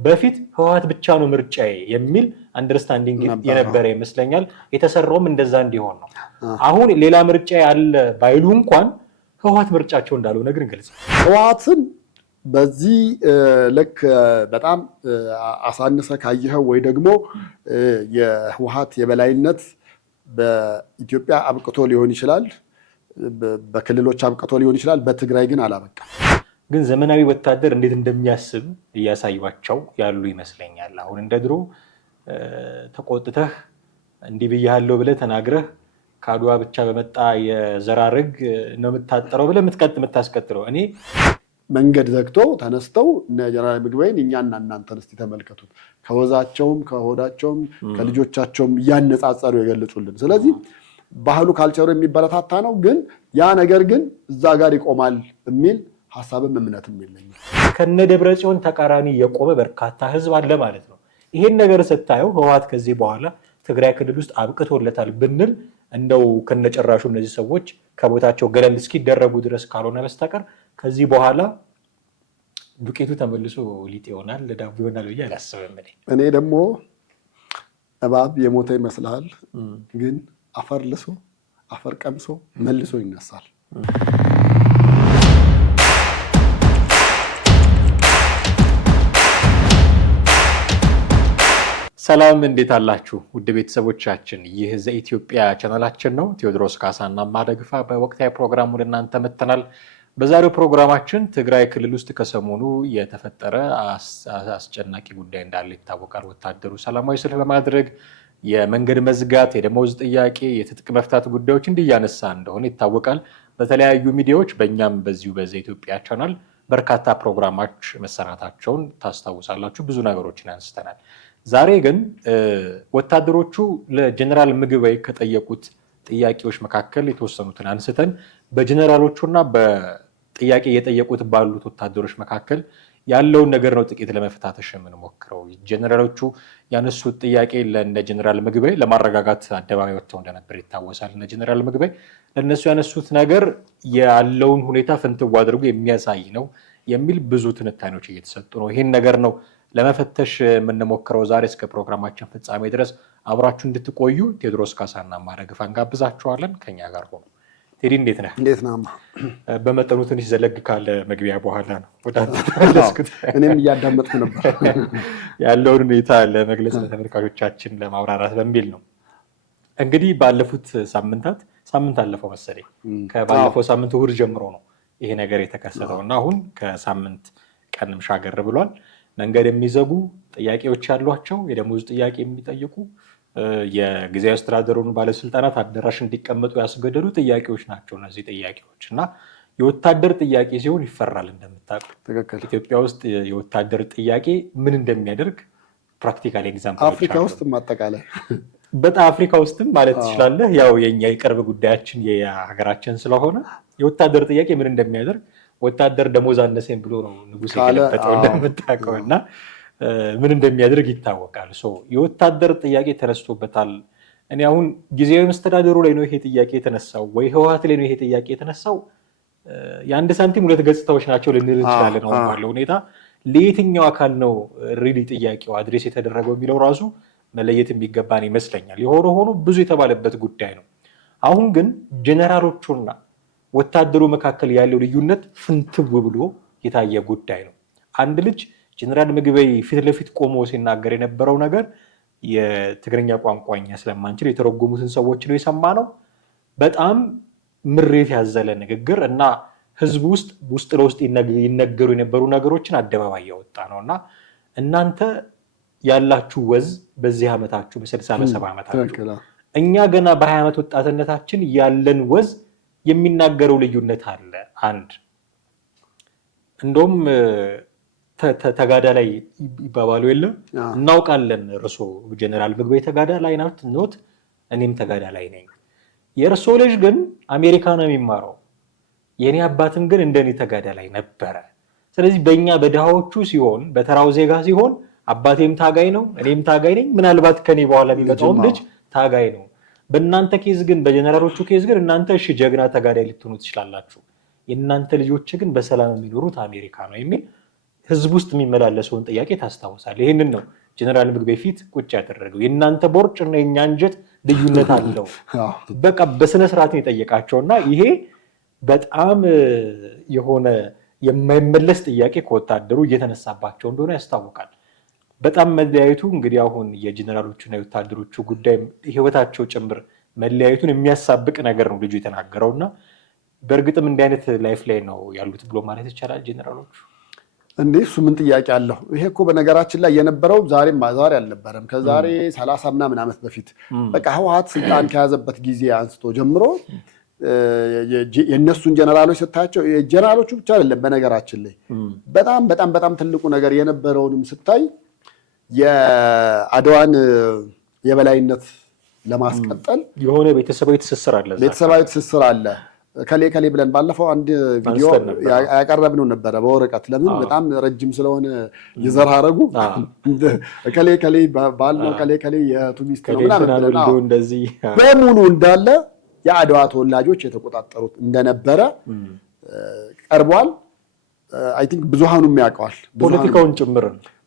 በፊት ህወሓት ብቻ ነው ምርጫዬ የሚል አንደርስታንዲንግ የነበረ ይመስለኛል። የተሰራውም እንደዛ እንዲሆን ነው። አሁን ሌላ ምርጫ ያለ ባይሉ እንኳን ህወሓት ምርጫቸው እንዳልሆነ ግን ግልጽ ነው። ህወሓትን በዚህ ልክ በጣም አሳንሰ ካየኸው ወይ ደግሞ የህወሓት የበላይነት በኢትዮጵያ አብቅቶ ሊሆን ይችላል፣ በክልሎች አብቅቶ ሊሆን ይችላል። በትግራይ ግን አላበቃም። ግን ዘመናዊ ወታደር እንዴት እንደሚያስብ እያሳዩቸው ያሉ ይመስለኛል። አሁን እንደ ድሮ ተቆጥተህ እንዲህ ብያለሁ ብለህ ተናግረህ ከአድዋ ብቻ በመጣ የዘራርግ ነው የምታጠረው ብለህ የምታስቀጥለው። እኔ መንገድ ዘግቶ ተነስተው እነ ጀነራል ምግበይን እኛና እናንተን እስቲ ተመልከቱት፣ ከወዛቸውም ከሆዳቸውም ከልጆቻቸውም እያነጻጸሩ የገለጹልን። ስለዚህ ባህሉ ካልቸሩ የሚበረታታ ነው። ግን ያ ነገር ግን እዛ ጋር ይቆማል የሚል ሐሳብም እምነትም የለኝም። ከነ ደብረጽዮን ተቃራኒ የቆመ በርካታ ህዝብ አለ ማለት ነው። ይሄን ነገር ስታየው ህወሓት ከዚህ በኋላ ትግራይ ክልል ውስጥ አብቅቶለታል ብንል እንደው ከነጨራሹ እነዚህ ሰዎች ከቦታቸው ገለል እስኪደረጉ ድረስ ካልሆነ በስተቀር ከዚህ በኋላ ዱቄቱ ተመልሶ ሊጥ ይሆናል ዳቦ ይሆናል ብዬ አላስብም። እኔ ደግሞ እባብ የሞተ ይመስልሃል፣ ግን አፈር ልሶ አፈር ቀምሶ መልሶ ይነሳል። ሰላም እንዴት አላችሁ ውድ ቤተሰቦቻችን? ይህ ዘኢትዮጵያ ቻናላችን ነው። ቴዎድሮስ ካሳና ማደግፋ በወቅታዊ ፕሮግራሙ ለእናንተ መጥተናል። በዛሬው ፕሮግራማችን ትግራይ ክልል ውስጥ ከሰሞኑ የተፈጠረ አስጨናቂ ጉዳይ እንዳለ ይታወቃል። ወታደሩ ሰላማዊ ሰልፍ በማድረግ የመንገድ መዝጋት፣ የደመወዝ ጥያቄ፣ የትጥቅ መፍታት ጉዳዮች እንዲያነሳ እንደሆነ ይታወቃል። በተለያዩ ሚዲያዎች በእኛም በዚሁ በዘኢትዮጵያ ቻናል በርካታ ፕሮግራሞች መሰራታቸውን ታስታውሳላችሁ። ብዙ ነገሮችን አንስተናል። ዛሬ ግን ወታደሮቹ ለጀነራል ምግበይ ከጠየቁት ጥያቄዎች መካከል የተወሰኑትን አንስተን በጀነራሎቹና በጥያቄ እየጠየቁት ባሉት ወታደሮች መካከል ያለውን ነገር ነው ጥቂት ለመፈታተሽ የምንሞክረው። ጀነራሎቹ ያነሱት ጥያቄ ለእነ ጀነራል ምግበይ ለማረጋጋት አደባባይ ወጥተው እንደነበር ይታወሳል። እነ ጀነራል ምግበይ ለእነሱ ያነሱት ነገር ያለውን ሁኔታ ፍንትው አድርጎ የሚያሳይ ነው የሚል ብዙ ትንታኔዎች እየተሰጡ ነው። ይህን ነገር ነው ለመፈተሽ የምንሞክረው። ዛሬ እስከ ፕሮግራማችን ፍጻሜ ድረስ አብራችሁ እንድትቆዩ ቴዎድሮስ ካሳና ማደግፋ እንጋብዛችኋለን። ከኛ ጋር ሆኑ። ቴዲ እንዴት ነህ? እንዴት ነህ? በመጠኑ ትንሽ ዘለግ ካለ መግቢያ በኋላ ነው እኔም እያዳመጥኩ ነበር ያለውን ሁኔታ ለመግለጽ ለተመልካቾቻችን ለማብራራት በሚል ነው። እንግዲህ ባለፉት ሳምንት አለፈው መሰለኝ ከባለፈው ሳምንት እሑድ ጀምሮ ነው ይሄ ነገር የተከሰተው እና አሁን ከሳምንት ቀንም ሻገር ብሏል። መንገድ የሚዘጉ ጥያቄዎች ያሏቸው የደሞዝ ጥያቄ የሚጠይቁ የጊዜያዊ አስተዳደሩን ባለስልጣናት አዳራሽ እንዲቀመጡ ያስገደዱ ጥያቄዎች ናቸው እነዚህ ጥያቄዎች እና የወታደር ጥያቄ ሲሆን ይፈራል። እንደምታውቀው ኢትዮጵያ ውስጥ የወታደር ጥያቄ ምን እንደሚያደርግ ፕራክቲካል ኤግዛምፕል አፍሪካ ውስጥም አጠቃላይ በጣም አፍሪካ ውስጥም ማለት ትችላለህ። ያው የኛ የቅርብ ጉዳያችን የሀገራችን ስለሆነ የወታደር ጥያቄ ምን እንደሚያደርግ ወታደር ደሞዝ አነሰኝ ብሎ ነው ንጉሥ የገለበጠው እንደምታውቀው እና ምን እንደሚያደርግ ይታወቃል። የወታደር ጥያቄ ተነስቶበታል። እኔ አሁን ጊዜያዊ መስተዳደሩ ላይ ነው ይሄ ጥያቄ የተነሳው ወይ ህወሓት ላይ ነው ይሄ ጥያቄ የተነሳው? የአንድ ሳንቲም ሁለት ገጽታዎች ናቸው ልንል እንችላለን። አሁን ባለው ሁኔታ ለየትኛው አካል ነው ሪሊ ጥያቄው አድሬስ የተደረገው የሚለው ራሱ መለየት የሚገባን ይመስለኛል። የሆነ ሆኖ ብዙ የተባለበት ጉዳይ ነው። አሁን ግን ጀነራሎቹና ወታደሩ መካከል ያለው ልዩነት ፍንትው ብሎ የታየ ጉዳይ ነው። አንድ ልጅ ጀነራል ምግበይ ፊት ለፊት ቆሞ ሲናገር የነበረው ነገር የትግርኛ ቋንቋኛ ስለማንችል የተረጎሙትን ሰዎች ነው የሰማነው። በጣም ምሬት ያዘለ ንግግር እና ህዝቡ ውስጥ ለውስጥ ይነገሩ የነበሩ ነገሮችን አደባባይ ያወጣ ነው እና እናንተ ያላችሁ ወዝ በዚህ ዓመታችሁ በ60 በ70 ዓመታችሁ እኛ ገና በ20 ዓመት ወጣትነታችን ያለን ወዝ የሚናገረው ልዩነት አለ። አንድ እንደውም ተጋዳ ላይ ይባባሉ የለም እናውቃለን። እርሶ ጀነራል ምግበይ ተጋዳ ላይ ኖት፣ እኔም ተጋዳ ላይ ነኝ። የእርሶ ልጅ ግን አሜሪካ ነው የሚማረው፣ የኔ አባትም ግን እንደኔ ተጋዳ ላይ ነበረ። ስለዚህ በእኛ በድሃዎቹ ሲሆን በተራው ዜጋ ሲሆን አባቴም ታጋይ ነው፣ እኔም ታጋይ ነኝ፣ ምናልባት ከኔ በኋላ የሚመጣውም ልጅ ታጋይ ነው። በእናንተ ኬዝ ግን በጀነራሎቹ ኬዝ ግን እናንተ እሺ ጀግና ተጋዳይ ልትሆኑ ትችላላችሁ፣ የእናንተ ልጆች ግን በሰላም የሚኖሩት አሜሪካ ነው የሚል ህዝብ ውስጥ የሚመላለሰውን ጥያቄ ታስታውሳለህ። ይህንን ነው ጀነራል ምግቤ ፊት ቁጭ ያደረገው። የእናንተ ቦርጭ እና የእኛ አንጀት ልዩነት አለው። በቃ በስነ ስርዓት ነው የጠየቃቸውና ይሄ በጣም የሆነ የማይመለስ ጥያቄ ከወታደሩ እየተነሳባቸው እንደሆነ ያስታውቃል። በጣም መለያየቱ እንግዲህ አሁን የጀነራሎቹና የወታደሮቹ ጉዳይ ህይወታቸው ጭምር መለያየቱን የሚያሳብቅ ነገር ነው ልጁ የተናገረውና በእርግጥም እንዲህ አይነት ላይፍ ላይ ነው ያሉት ብሎ ማለት ይቻላል ጀነራሎቹ። እንዴ እሱ ምን ጥያቄ አለው? ይሄ እኮ በነገራችን ላይ የነበረው ዛሬ አልነበረም። ከዛሬ 30 ምናምን ዓመት በፊት በቃ ህወሓት ስልጣን ከያዘበት ጊዜ አንስቶ ጀምሮ የእነሱን ጀነራሎች ስታያቸው ጀነራሎቹ ብቻ አይደለም በነገራችን ላይ በጣም በጣም በጣም ትልቁ ነገር የነበረውንም ስታይ የአድዋን የበላይነት ለማስቀጠል የሆነ ቤተሰባዊ ትስስር አለ። ከሌ ብለን ባለፈው አንድ ቪዲዮ ያቀረብነው ነበረ በወረቀት። ለምን በጣም ረጅም ስለሆነ የዘር ሐረጉ ከሌ ባልነው ከሌ የቱሚስት ነው ምናምን በሙሉ እንዳለ የአድዋ ተወላጆች የተቆጣጠሩት እንደነበረ ቀርቧል። አይ ቲንክ ብዙሃኑም ያውቀዋል።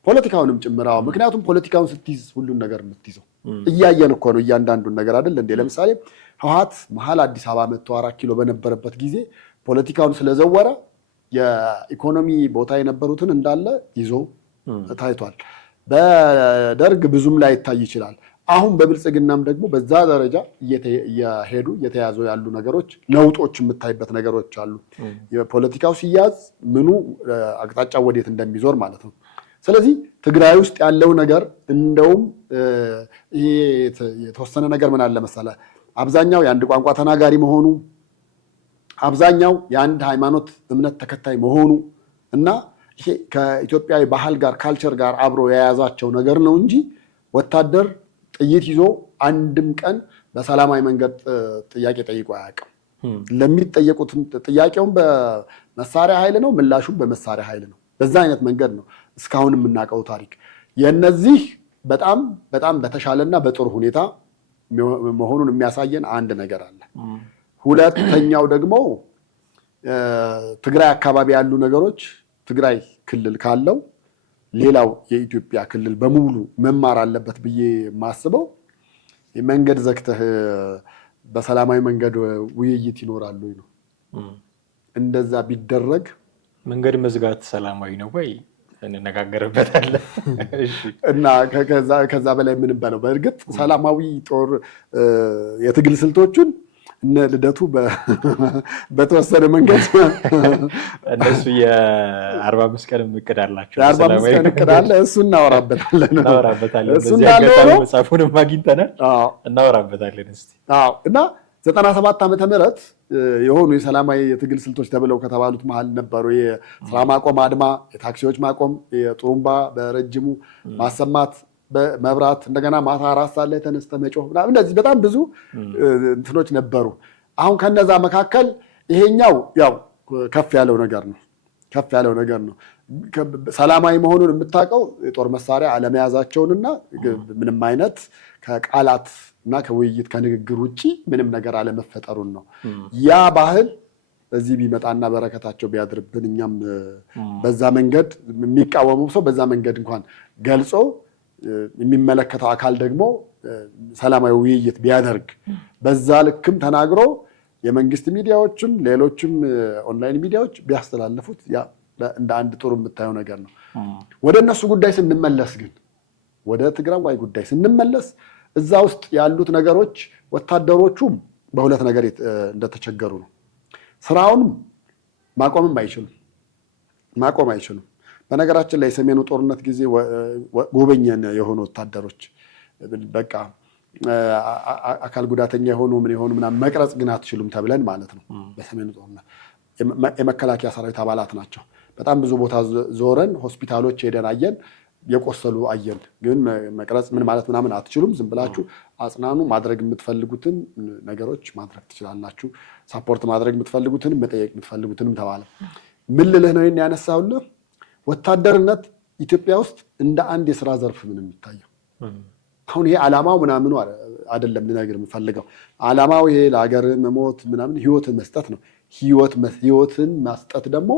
ፖለቲካውንም ጭምር። ምክንያቱም ፖለቲካውን ስትይዝ ሁሉን ነገር የምትይዘው እያየን እኮ ነው እያንዳንዱን ነገር አይደል እንዴ? ለምሳሌ ህወሓት መሀል አዲስ አበባ መጥቶ 4 ኪሎ በነበረበት ጊዜ ፖለቲካውን ስለዘወረ የኢኮኖሚ ቦታ የነበሩትን እንዳለ ይዞ ታይቷል። በደርግ ብዙም ላይ ይታይ ይችላል። አሁን በብልጽግናም ደግሞ በዛ ደረጃ እየሄዱ እየተያዙ ያሉ ነገሮች ለውጦች የምታይበት ነገሮች አሉ። የፖለቲካው ሲያዝ ምኑ አቅጣጫ ወዴት እንደሚዞር ማለት ነው። ስለዚህ ትግራይ ውስጥ ያለው ነገር እንደውም ይሄ የተወሰነ ነገር ምን አለ መሰለህ፣ አብዛኛው የአንድ ቋንቋ ተናጋሪ መሆኑ፣ አብዛኛው የአንድ ሃይማኖት እምነት ተከታይ መሆኑ እና ይሄ ከኢትዮጵያዊ ባህል ጋር ካልቸር ጋር አብሮ የያዛቸው ነገር ነው እንጂ ወታደር ጥይት ይዞ አንድም ቀን በሰላማዊ መንገድ ጥያቄ ጠይቆ አያውቅም። ለሚጠየቁትም ጥያቄውን በመሳሪያ ኃይል ነው፣ ምላሹም በመሳሪያ ኃይል ነው። በዛ አይነት መንገድ ነው እስካሁን የምናውቀው ታሪክ። የነዚህ በጣም በጣም በተሻለና በጥሩ ሁኔታ መሆኑን የሚያሳየን አንድ ነገር አለ። ሁለተኛው ደግሞ ትግራይ አካባቢ ያሉ ነገሮች ትግራይ ክልል ካለው ሌላው የኢትዮጵያ ክልል በሙሉ መማር አለበት ብዬ የማስበው መንገድ ዘግተህ በሰላማዊ መንገድ ውይይት ይኖራሉ ነው። እንደዛ ቢደረግ መንገድ መዝጋት ሰላማዊ ነው ወይ እንነጋገርበታለን። እና ከዛ በላይ ምን በለው። በእርግጥ ሰላማዊ ጦር የትግል ስልቶቹን እነ ልደቱ በተወሰነ መንገድ እነሱ የ45 ቀን እቅድ አላቸው። የ45 ቀን እቅድ አለ። እሱ እናወራበታለን። እሱ እንዳለው መጽሐፉንም አግኝተናል፣ እናወራበታለን እስቲ። እና 97 ዓመተ ምህረት የሆኑ የሰላማዊ የትግል ስልቶች ተብለው ከተባሉት መሀል ነበሩ። የስራ ማቆም አድማ፣ የታክሲዎች ማቆም፣ የጥሩምባ በረጅሙ ማሰማት፣ በመብራት እንደገና ማታ 4 ሰዓት ላይ ተነስተ መጮህ ምናምን፣ እንደዚህ በጣም ብዙ እንትኖች ነበሩ። አሁን ከነዛ መካከል ይሄኛው ያው ከፍ ያለው ነገር ነው። ሰላማዊ መሆኑን የምታውቀው የጦር መሳሪያ አለመያዛቸውንና ምንም አይነት ከቃላት እና ከውይይት ከንግግር ውጭ ምንም ነገር አለመፈጠሩን ነው። ያ ባህል እዚህ ቢመጣና በረከታቸው ቢያድርብን እኛም በዛ መንገድ የሚቃወመው ሰው በዛ መንገድ እንኳን ገልጾ የሚመለከተው አካል ደግሞ ሰላማዊ ውይይት ቢያደርግ በዛ ልክም ተናግሮ የመንግስት ሚዲያዎችም ሌሎችም ኦንላይን ሚዲያዎች ቢያስተላልፉት ያ እንደ አንድ ጥሩ የምታየው ነገር ነው። ወደ እነሱ ጉዳይ ስንመለስ ግን ወደ ትግራይ ጉዳይ ስንመለስ እዛ ውስጥ ያሉት ነገሮች ወታደሮቹም በሁለት ነገር እንደተቸገሩ ነው። ስራውንም ማቆም አይችሉም። በነገራችን ላይ የሰሜኑ ጦርነት ጊዜ ጎበኘን የሆኑ ወታደሮች በቃ አካል ጉዳተኛ የሆኑ ምናምን መቅረጽ ግን አትችሉም ተብለን ማለት ነው። በሰሜኑ ጦርነት የመከላከያ ሰራዊት አባላት ናቸው። በጣም ብዙ ቦታ ዞረን ሆስፒታሎች ሄደን አየን። የቆሰሉ አየን። ግን መቅረጽ ምን ማለት ምናምን አትችሉም። ዝም ብላችሁ አጽናኑ፣ ማድረግ የምትፈልጉትን ነገሮች ማድረግ ትችላላችሁ፣ ሳፖርት ማድረግ የምትፈልጉትንም መጠየቅ የምትፈልጉትንም ተባለ። ምን ልልህ ነው ያነሳሁልህ፣ ወታደርነት ኢትዮጵያ ውስጥ እንደ አንድ የስራ ዘርፍ ምን የሚታየው አሁን ይሄ ዓላማው ምናምኑ አይደለም ልነግርህ የምፈልገው። ዓላማው ይሄ ለሀገር መሞት ምናምን ህይወትን መስጠት ነው። ህይወትን መስጠት ደግሞ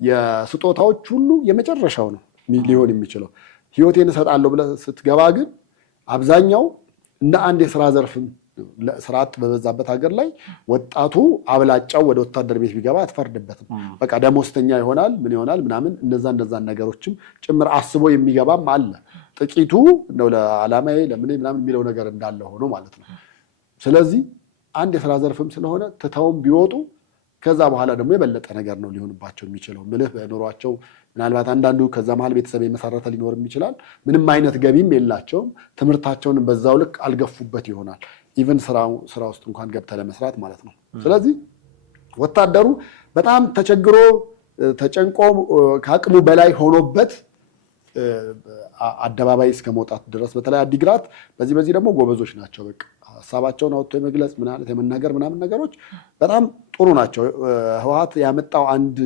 የስጦታዎች ሁሉ የመጨረሻው ነው ሊሆን የሚችለው። ህይወቴን እሰጣለሁ ብለህ ስትገባ ግን አብዛኛው እንደ አንድ የስራ ዘርፍም ስራ አጥ በበዛበት ሀገር ላይ ወጣቱ አብላጫው ወደ ወታደር ቤት ቢገባ አትፈርድበትም። በቃ ደሞዝተኛ ይሆናል ምን ይሆናል ምናምን እነዛን ነገሮችም ጭምር አስቦ የሚገባም አለ። ጥቂቱ እንደው ለዓላማዬ ለምን ምናምን የሚለው ነገር እንዳለ ሆኖ ማለት ነው። ስለዚህ አንድ የስራ ዘርፍም ስለሆነ ትተውም ቢወጡ ከዛ በኋላ ደግሞ የበለጠ ነገር ነው ሊሆንባቸው የሚችለው። ምልህ በኑሯቸው ምናልባት አንዳንዱ ከዛ መሀል ቤተሰብ የመሰረተ ሊኖርም ይችላል። ምንም አይነት ገቢም የላቸውም። ትምህርታቸውን በዛው ልክ አልገፉበት ይሆናል። ኢቨን ስራ ውስጥ እንኳን ገብተህ ለመስራት ማለት ነው። ስለዚህ ወታደሩ በጣም ተቸግሮ ተጨንቆ ከአቅሙ በላይ ሆኖበት አደባባይ እስከ መውጣት ድረስ በተለይ አዲግራት በዚህ ደግሞ ጎበዞች ናቸው። በቃ ሀሳባቸውን አውጥቶ የመግለጽ ምናምን የመናገር ምናምን ነገሮች በጣም ጥሩ ናቸው። ህወሓት ያመጣው አንድ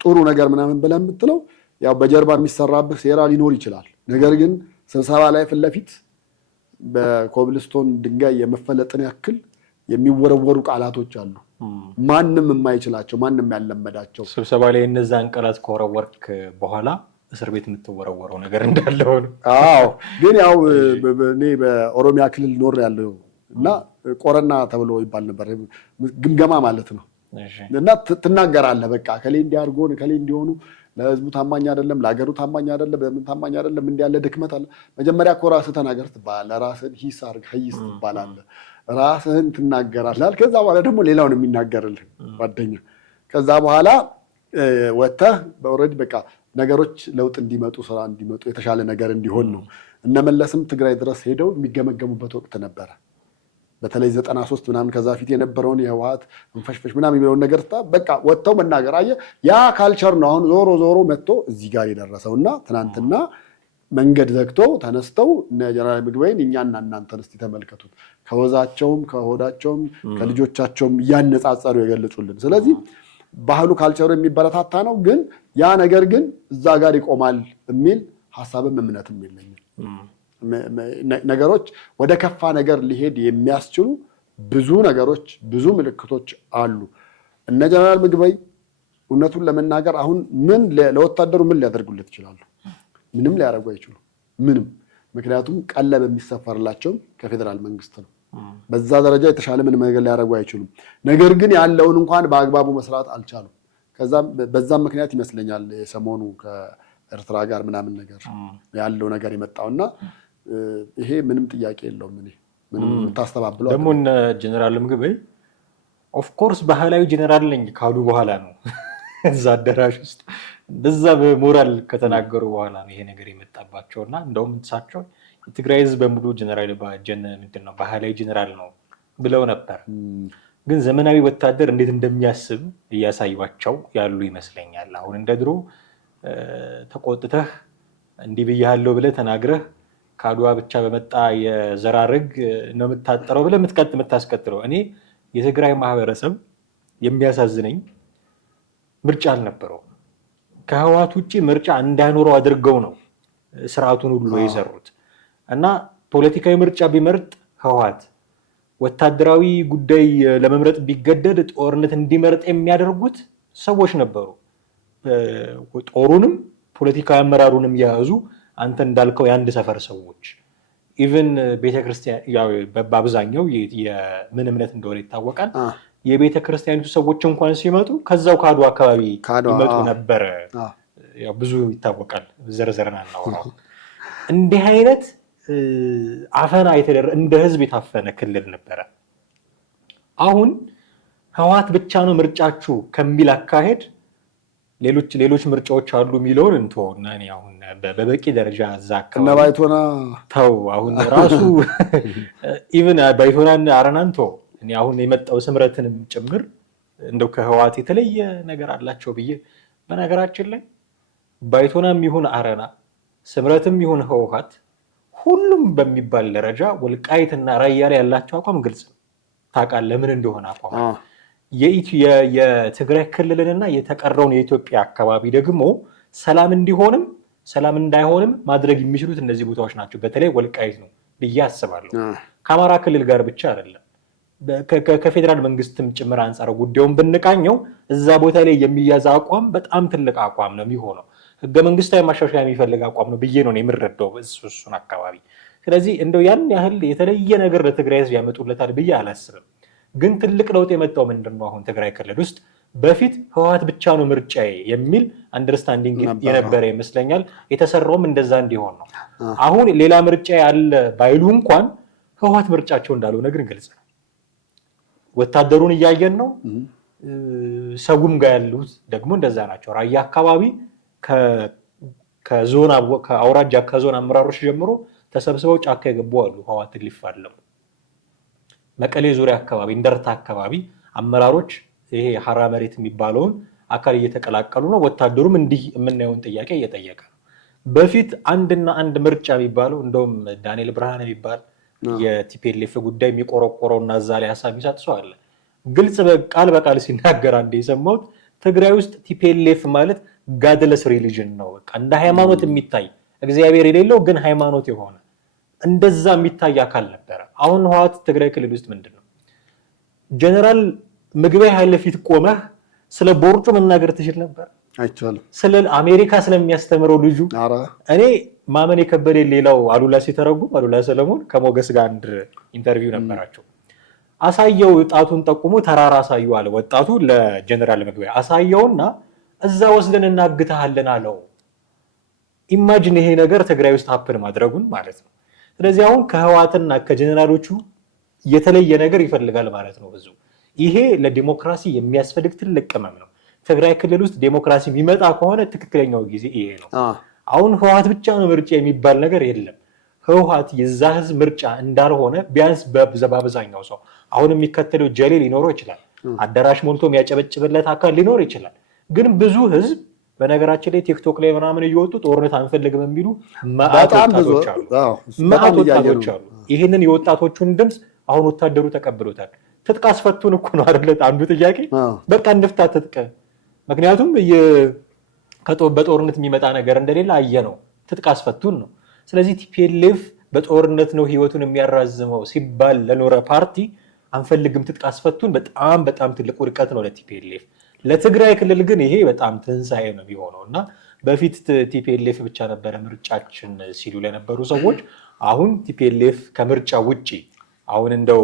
ጥሩ ነገር ምናምን ብለህ የምትለው ያው በጀርባ የሚሰራብህ ሴራ ሊኖር ይችላል። ነገር ግን ስብሰባ ላይ ፊት ለፊት በኮብልስቶን ድንጋይ የመፈለጥን ያክል የሚወረወሩ ቃላቶች አሉ። ማንም የማይችላቸው ማንም ያለመዳቸው። ስብሰባ ላይ እነዛን ቃላት ከወረወርክ በኋላ እስር ቤት የምትወረወረው ነገር እንዳለው ነው። አዎ፣ ግን ያው እኔ በኦሮሚያ ክልል ኖር ያለው እና ቆረና ተብሎ ይባል ነበር፣ ግምገማ ማለት ነው። እና ትናገራለህ በቃ ከሌ እንዲያርጎ ከሌ እንዲሆኑ ለህዝቡ ታማኝ አይደለም፣ ለሀገሩ ታማኝ አይደለም፣ ለምን ታማኝ አይደለም፣ እንዲህ ያለ ድክመት አለ። መጀመሪያ እኮ ራስህ ተናገር ትባላለህ። ራስህን ሂስ አድርግ ሂስ ትባላለህ። ራስህን ትናገራለህ። ከዛ በኋላ ደግሞ ሌላውን የሚናገርልህ ጓደኛ። ከዛ በኋላ ወጥተህ ኦልሬዲ በቃ ነገሮች ለውጥ እንዲመጡ ስራ እንዲመጡ የተሻለ ነገር እንዲሆን ነው። እነመለስም ትግራይ ድረስ ሄደው የሚገመገሙበት ወቅት ነበረ። በተለይ 93 ምናምን ከዛ ፊት የነበረውን የህወሓት እንፈሽፈሽ ምናምን የሚለውን ነገር በቃ ወጥተው መናገር አየህ፣ ያ ካልቸር ነው አሁን ዞሮ መጥቶ እዚህ ጋር የደረሰው። እና ትናንትና መንገድ ዘግቶ ተነስተው እነ ጀነራል ምግበይን እኛና እናንተን እስቲ ተመልከቱት፣ ከወዛቸውም ከሆዳቸውም ከልጆቻቸውም እያነጻጸሩ የገለጹልን። ስለዚህ ባህሉ ካልቸሩ የሚበረታታ ነው። ግን ያ ነገር ግን እዛ ጋር ይቆማል የሚል ሀሳብም እምነትም የለኝም። ነገሮች ወደ ከፋ ነገር ሊሄድ የሚያስችሉ ብዙ ነገሮች ብዙ ምልክቶች አሉ። እነ ጀነራል ምግበይ እውነቱን ለመናገር አሁን ምን ለወታደሩ ምን ሊያደርጉለት ይችላሉ? ምንም ሊያደርጉ አይችሉም። ምንም። ምክንያቱም ቀለብ የሚሰፈርላቸው ከፌዴራል መንግስት ነው። በዛ ደረጃ የተሻለ ምንም ነገር ሊያደርጉ አይችሉም። ነገር ግን ያለውን እንኳን በአግባቡ መስራት አልቻሉም። በዛም ምክንያት ይመስለኛል የሰሞኑ ከኤርትራ ጋር ምናምን ነገር ያለው ነገር የመጣውና ይሄ ምንም ጥያቄ የለውም። እኔ ምንም ታስተባብለው ደግሞ እነ ጀነራል ምግበይ ኦፍኮርስ ባህላዊ ጀነራል ነኝ ካሉ በኋላ ነው እዛ አዳራሽ ውስጥ እንደዛ በሞራል ከተናገሩ በኋላ ነው ይሄ ነገር የመጣባቸውና እንደውም እሳቸው የትግራይ ህዝብ በሙሉ ጀነራል ምንድን ነው ባህላዊ ጀነራል ነው ብለው ነበር። ግን ዘመናዊ ወታደር እንዴት እንደሚያስብ እያሳዩቸው ያሉ ይመስለኛል። አሁን እንደ ድሮ ተቆጥተህ እንዲህ ብያለሁ ብለህ ተናግረህ ከአድዋ ብቻ በመጣ የዘራርግ ነው የምታጠረው ብለህ የምታስቀጥለው። እኔ የትግራይ ማህበረሰብ የሚያሳዝነኝ ምርጫ አልነበረው። ከህወሓት ውጭ ምርጫ እንዳይኖረው አድርገው ነው ስርዓቱን ሁሉ የሰሩት። እና ፖለቲካዊ ምርጫ ቢመርጥ ህወሓት ወታደራዊ ጉዳይ ለመምረጥ ቢገደድ ጦርነት እንዲመርጥ የሚያደርጉት ሰዎች ነበሩ። ጦሩንም ፖለቲካዊ አመራሩንም የያዙ አንተ እንዳልከው የአንድ ሰፈር ሰዎች ኢቭን ቤተክርስቲያን ያው በአብዛኛው የምን እምነት እንደሆነ ይታወቃል። የቤተክርስቲያኒቱ ሰዎች እንኳን ሲመጡ ከዛው ከአድዋ አካባቢ ይመጡ ነበር። ያው ብዙ ይታወቃል። ዘርዘርና እናወራው። እንዲህ አይነት አፈና እንደ ህዝብ የታፈነ ክልል ነበረ። አሁን ህወሓት ብቻ ነው ምርጫችሁ ከሚል አካሄድ ሌሎች ምርጫዎች አሉ የሚለውን እንተውና እኔ አሁን በበቂ ደረጃ እዛ አካባቢ ባይቶና ተው አሁን ራሱ ኢቭን ባይቶናን አረናን ተው እኔ አሁን የመጣው ስምረትንም ጭምር እንደው ከህወሓት የተለየ ነገር አላቸው ብዬ በነገራችን ላይ ባይቶናም ይሁን አረና ስምረትም ይሁን ህወሓት ሁሉም በሚባል ደረጃ ወልቃይትና ራያ ላይ ያላቸው አቋም ግልጽ ነው። ታውቃለህ ምን እንደሆነ አቋም የትግራይ ክልልንና የተቀረውን የኢትዮጵያ አካባቢ ደግሞ ሰላም እንዲሆንም ሰላም እንዳይሆንም ማድረግ የሚችሉት እነዚህ ቦታዎች ናቸው። በተለይ ወልቃይት ነው ብዬ አስባለሁ። ከአማራ ክልል ጋር ብቻ አይደለም። ከፌዴራል መንግስትም ጭምር አንጻር ጉዳዩን ብንቃኘው እዛ ቦታ ላይ የሚያዝ አቋም በጣም ትልቅ አቋም ነው የሚሆነው። ህገ መንግስታዊ ማሻሻያ የሚፈልግ አቋም ነው ብዬ ነው የምረዳው እሱን አካባቢ። ስለዚህ እንደው ያን ያህል የተለየ ነገር ለትግራይ ህዝብ ያመጡለታል ብዬ አላስብም። ግን ትልቅ ለውጥ የመጣው ምንድን ነው? አሁን ትግራይ ክልል ውስጥ በፊት ህወሓት ብቻ ነው ምርጫዬ የሚል አንደርስታንዲንግ የነበረ ይመስለኛል። የተሰራውም እንደዛ እንዲሆን ነው። አሁን ሌላ ምርጫ ያለ ባይሉ እንኳን ህወሓት ምርጫቸው እንዳልሆነ ግን ግልጽ ነው። ወታደሩን እያየን ነው። ሰጉም ጋር ያሉት ደግሞ እንደዛ ናቸው። ራያ አካባቢ ከአውራጃ ከዞን አመራሮች ጀምሮ ተሰብስበው ጫካ የገቡ አሉ ህወሓትን ሊፋለሙ። መቀሌ ዙሪያ አካባቢ እንደርታ አካባቢ አመራሮች ይሄ ሀራ መሬት የሚባለውን አካል እየተቀላቀሉ ነው። ወታደሩም እንዲህ የምናየውን ጥያቄ እየጠየቀ ነው። በፊት አንድና አንድ ምርጫ የሚባለው እንደውም ዳንኤል ብርሃን የሚባል የቲፒኤልኤፍ ጉዳይ የሚቆረቆረውና እዛ ላይ ሀሳብ የሚሰጥ ሰው አለ። ግልጽ ቃል በቃል ሲናገር አንዴ የሰማሁት ትግራይ ውስጥ ቲፒኤልኤፍ ማለት ጋድለስ ሪሊጅን ነው። በቃ እንደ ሃይማኖት የሚታይ እግዚአብሔር የሌለው ግን ሃይማኖት የሆነ እንደዛ የሚታይ አካል ነበረ። አሁን ህወሓት ትግራይ ክልል ውስጥ ምንድን ነው? ጀነራል ምግበይ ኃይለ ፊት ቆመህ ስለ ቦርጩ መናገር ትችል ነበር? አይቻልም። ስለ አሜሪካ ስለሚያስተምረው ልጁ እኔ ማመን የከበደ ሌላው አሉላ ሲተረጉም አሉላ ሰለሞን ከሞገስ ጋር አንድ ኢንተርቪው ነበራቸው። አሳየው ጣቱን ጠቁሞ ተራራ አሳዩ አለ ወጣቱ ለጀነራል ምግበይ አሳየውና እዛ ወስደን እናግታለን አለው። ኢማጂን ይሄ ነገር ትግራይ ውስጥ ሀፕን ማድረጉን ማለት ነው። ስለዚህ አሁን ከህወሓትና ከጀነራሎቹ የተለየ ነገር ይፈልጋል ማለት ነው ብዙ። ይሄ ለዲሞክራሲ የሚያስፈልግ ትልቅ ቅመም ነው። ትግራይ ክልል ውስጥ ዲሞክራሲ የሚመጣ ከሆነ ትክክለኛው ጊዜ ይሄ ነው። አሁን ህወሓት ብቻ ነው ምርጫ የሚባል ነገር የለም። ህወሓት የዛ ህዝብ ምርጫ እንዳልሆነ ቢያንስ በአብዛኛው ሰው አሁን የሚከተለው ጀሌ ሊኖረው ይችላል። አዳራሽ ሞልቶ የሚያጨበጭብለት አካል ሊኖር ይችላል። ግን ብዙ ህዝብ በነገራችን ላይ ቲክቶክ ላይ ምናምን እየወጡ ጦርነት አንፈልግም የሚሉ መዓት ወጣቶች አሉ። ይህንን የወጣቶቹን ድምፅ አሁን ወታደሩ ተቀብሎታል። ትጥቅ አስፈቱን እኮ ነው አይደለ? አንዱ ጥያቄ በቃ እንፍታ ትጥቅ። ምክንያቱም በጦርነት የሚመጣ ነገር እንደሌለ አየ ነው። ትጥቅ አስፈቱን ነው። ስለዚህ ቲፒኤልኤፍ በጦርነት ነው ህይወቱን የሚያራዝመው ሲባል ለኖረ ፓርቲ አንፈልግም ትጥቅ አስፈቱን በጣም በጣም ትልቅ ውድቀት ነው ለቲፒኤልኤፍ። ለትግራይ ክልል ግን ይሄ በጣም ትንሳኤ ነው የሚሆነው እና በፊት ቲፒኤልኤፍ ብቻ ነበረ ምርጫችን ሲሉ ለነበሩ ሰዎች አሁን ቲፒኤልኤፍ ከምርጫ ውጪ አሁን እንደው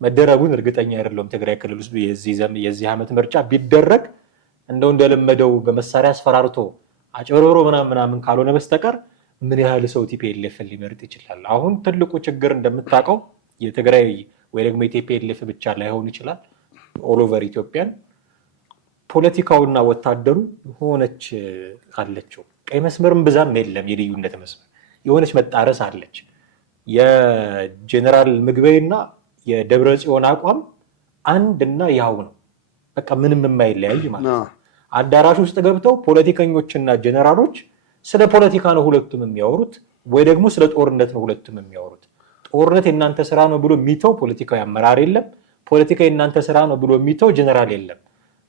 መደረጉን እርግጠኛ አይደለም። ትግራይ ክልል ውስጥ የዚህ ዓመት ምርጫ ቢደረግ እንደው እንደለመደው በመሳሪያ አስፈራርቶ አጭበርብሮ ምናምን ካልሆነ በስተቀር ምን ያህል ሰው ቲፒኤልኤፍን ሊመርጥ ይችላል? አሁን ትልቁ ችግር እንደምታውቀው የትግራይ ወይ ደግሞ የቲፒኤልኤፍ ብቻ ላይሆን ይችላል ኦል ኦቨር ኢትዮጵያን ፖለቲካውና ወታደሩ ሆነች አለችው። ቀይ መስመርም ብዛም የለም የልዩነት መስመር የሆነች መጣረስ አለች። የጀነራል ምግበይና የደብረ ጽዮን አቋም አንድና ያው ነው። በቃ ምንም የማይለያይ ማለት ነው። አዳራሽ ውስጥ ገብተው ፖለቲከኞችና ጀነራሎች ስለ ፖለቲካ ነው ሁለቱም የሚያወሩት፣ ወይ ደግሞ ስለ ጦርነት ነው ሁለቱም የሚያወሩት። ጦርነት የእናንተ ስራ ነው ብሎ የሚተው ፖለቲካዊ አመራር የለም። ፖለቲካ የእናንተ ስራ ነው ብሎ የሚተው ጀነራል የለም።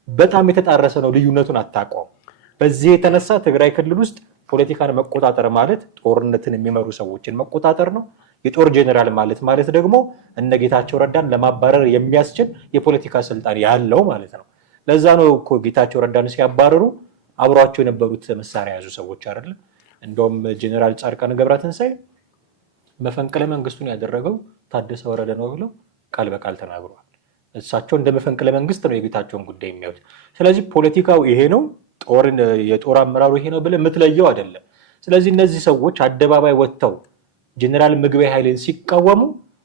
በጣም የተጣረሰ ነው። ልዩነቱን አታውቀውም። በዚህ የተነሳ ትግራይ ክልል ውስጥ ፖለቲካን መቆጣጠር ማለት ጦርነትን የሚመሩ ሰዎችን መቆጣጠር ነው። የጦር ጀነራል ማለት ደግሞ እነ ጌታቸው ረዳን ለማባረር የሚያስችል የፖለቲካ ስልጣን ያለው ማለት ነው። ለዛ ነው እኮ ጌታቸው ረዳን ሲያባረሩ አብሯቸው የነበሩት መሳሪያ ያዙ ሰዎች አይደለ? እንደውም ጀነራል ጻድቃን ገብረትንሳኤ መፈንቅለ መንግስቱን ያደረገው ታደሰ ወረደ ነው ብለው ቃል በቃል ተናግረዋል። እሳቸው እንደ መፈንቅለ መንግስት ነው የጌታቸውን ጉዳይ የሚያዩት። ስለዚህ ፖለቲካው ይሄ ነው፣ የጦር አመራሩ ይሄ ነው ብለህ የምትለየው አይደለም። ስለዚህ እነዚህ ሰዎች አደባባይ ወጥተው ጀነራል ምግበይ ኃይልን ሲቃወሙ